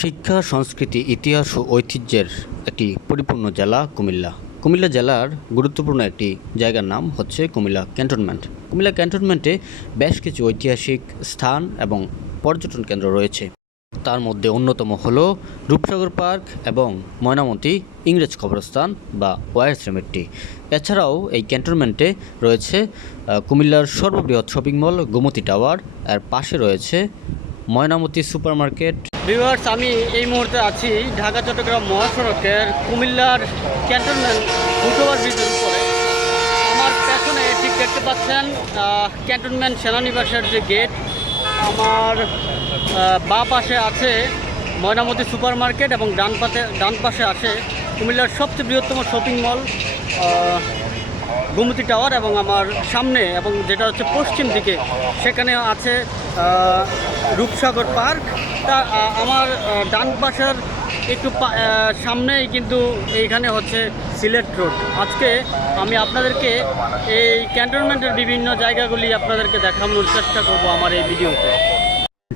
শিক্ষা, সংস্কৃতি, ইতিহাস ও ঐতিহ্যের একটি পরিপূর্ণ জেলা কুমিল্লা। কুমিল্লা জেলার গুরুত্বপূর্ণ একটি জায়গার নাম হচ্ছে কুমিল্লা ক্যান্টনমেন্ট। কুমিল্লা ক্যান্টনমেন্টে বেশ কিছু ঐতিহাসিক স্থান এবং পর্যটন কেন্দ্র রয়েছে। তার মধ্যে অন্যতম হল রূপসাগর পার্ক এবং ময়নামতি ইংরেজ কবরস্থান বা ওয়ার সেমেট্রি এছাড়াও এই ক্যান্টনমেন্টে রয়েছে কুমিল্লার সর্ববৃহৎ শপিং মল, গোমতি টাওয়ার। আর পাশে রয়েছে ময়নামতি সুপারমার্কেট ভিউয়ার্স আমি এই মুহূর্তে আছি ঢাকা, চট্টগ্রাম মহাসড়কের কুমিল্লার ক্যান্টনমেন্ট ফুটওভার ব্রিজের উপরে। আমার পেছনে ঠিক দেখতে পাচ্ছেন ক্যান্টনমেন্ট সেনানিবাসের যে গেট আমার বাঁ পাশে আছে ময়নামতি সুপার মার্কেট এবং ডান পাশে ডান পাশে আছে কুমিল্লার সবচেয়ে বৃহত্তম শপিং মল গোমতী টাওয়ার এবং আমার সামনে এবং যেটা হচ্ছে পশ্চিম দিকে, সেখানে আছে রূপসাগর পার্ক। তা আমার ডান পাশের একটু সামনেই কিন্তু এইখানে হচ্ছে সিলেট রোড। আজকে আমি আপনাদেরকে এই ক্যান্টনমেন্টের বিভিন্ন জায়গাগুলি আপনাদেরকে দেখানোর চেষ্টা করব আমার এই ভিডিওতে।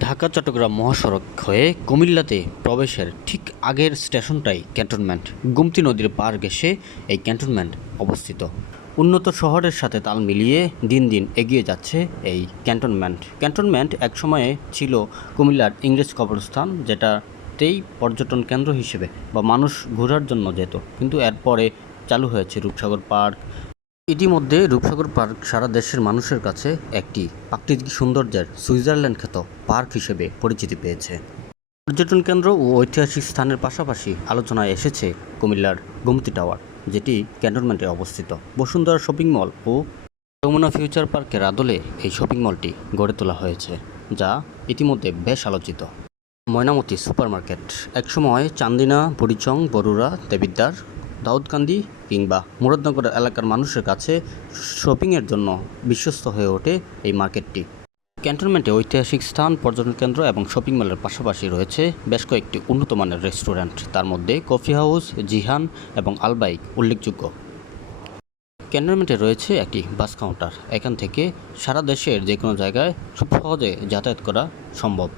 ঢাকা, চট্টগ্রাম মহাসড়ক হয়ে কুমিল্লাতে প্রবেশের ঠিক আগের স্টেশনটাই ক্যান্টনমেন্ট। গুমতি নদীর পার ঘেসে এই ক্যান্টনমেন্ট অবস্থিত। উন্নত শহরের সাথে তাল মিলিয়ে দিন দিন এগিয়ে যাচ্ছে এই ক্যান্টনমেন্ট। ক্যান্টনমেন্ট একসময়ে ছিল কুমিল্লার ইংরেজ কবরস্থান, যেটাতেই পর্যটন কেন্দ্র হিসেবে বা মানুষ ঘোরার জন্য যেত। কিন্তু এরপরে চালু হয়েছে রূপসাগর পার্ক। ইতিমধ্যে রূপসাগর পার্ক সারা দেশের মানুষের কাছে একটি প্রাকৃতিক সৌন্দর্যের সুইজারল্যান্ড খ্যাত পার্ক হিসেবে পরিচিতি পেয়েছে। পর্যটন কেন্দ্র ও ঐতিহাসিক স্থানের পাশাপাশি আলোচনায় এসেছে কুমিল্লার গোমতী টাওয়ার। যেটি ক্যান্টনমেন্টে অবস্থিত। বসুন্ধরা শপিং মল ও যমুনা ফিউচার পার্কের আদলে এই শপিং মলটি গড়ে তোলা হয়েছে, যা ইতিমধ্যে বেশ আলোচিত। ময়নামতি সুপারমার্কেট। একসময় চান্দিনা, বুড়িচং, বরুড়া দেবিদ্দার দাউদকান্দি কিংবা মুরাদনগর এলাকার মানুষের কাছে শপিংয়ের জন্য বিশ্বস্ত হয়ে ওঠে এই মার্কেটটি। ক্যান্টনমেন্টে ঐতিহাসিক স্থান, পর্যটন কেন্দ্র এবং শপিং মলের পাশাপাশি রয়েছে বেশ কয়েকটি উন্নত মানের রেস্টুরেন্ট। তার মধ্যে কফি হাউস, জিহান এবং আলবাইক উল্লেখযোগ্য। ক্যান্টনমেন্টে রয়েছে একটি বাস কাউন্টার। এখান থেকে সারা দেশের যে কোনো জায়গায় খুব সহজে যাতায়াত করা সম্ভব।